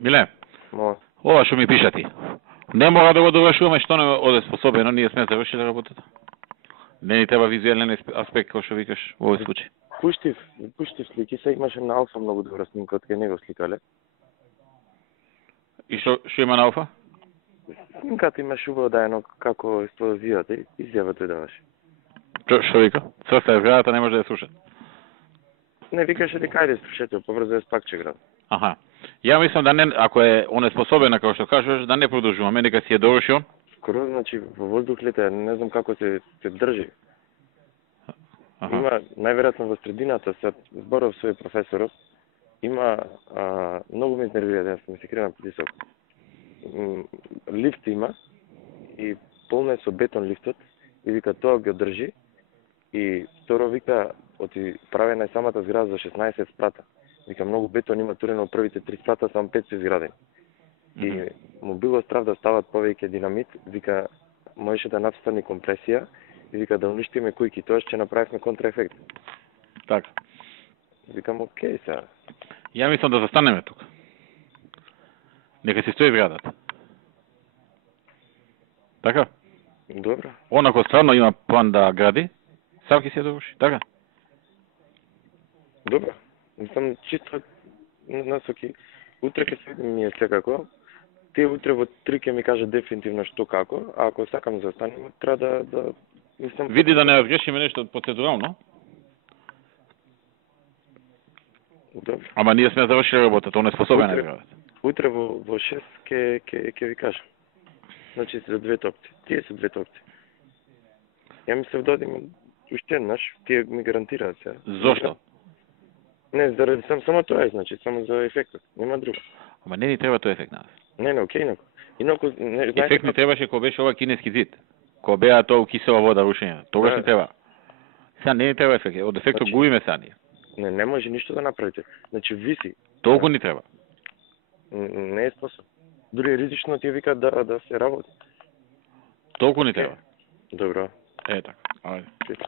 Миле, Може. ова што ми пиша ти. Не мора да го довршуваме што не оде способено, ние сме завршили работата. Не ни треба визуелен аспект, кој што викаш во овој случај. Пуштив слики, сега имаше на Алфа многу добра снимка од кај него сликале. И што има на Алфа? Снимката имаше убаво дајано како експлозијата и изјавата даваше. Што вика? Црста е зградата, не може да ја слуша. Не викаше дека ајде слушате, побрзо е спакче град. Аха. Ја мислам да не, ако е онеспособена, како што кажеш, да не продолжуваме, нека си ја доврши. Скоро, значи, во воздух лета, не знам како се држи. Аха. Има, најверојатно во средината, се зборов со професорот, има, многу ме изнервира, да ми се крена притисок. Лифт има, и полно е со бетон лифтот, и вика тоа го држи, и второ вика, оти правена е самата зграда за 16 спрата. Вика, многу бетон има турено од првите 3 спрата, само 5 се изградени. И му било страв да стават повеќе динамит, вика, можеше да настани компресија, и вика да уништиме кујки, тоа ќе направивме контраефект. Така. Викам, окей, сега. Ја мислам да застанеме тука. Нека си стои зградата. Така? Добро. Онако стварно има план да гради, сам ќе се доврши, така? Добро. Мислам, чисто насоки. Утре ќе се видим ние секако. Тие утре во 3 ќе ми кажат дефинитивно што како, а ако сакам да застанем, треба да мислам... Види да не разгрешиме нешто процедурално. Добро. Ама ние сме завршили работата, он е способен да градат. Утре во 6 ќе ви кажам. Значи се за двете опции. Тие се двете опции. Ја мислев да одим уште еднаш, тие ми гарантираат се. Зошто? Не, заради само тоа е, значи, само за ефектот. Нема друго. Ама не ни треба тој ефект на нас. Не, окей, инако. Инако, не, знаете... Ефект ни требаше кога беше ова кинески зид. Кога беа тоа кисела вода рушење. Тогаш ни треба. Сега не ни треба ефект. Од ефектот Значи, губиме сега ние. Не може ништо да направите. Значи, виси. Толку ни треба. Не е способ. Дури ризично ти вика да се работи. Толку ни треба. Добро. Е така. Ајде. Чисто.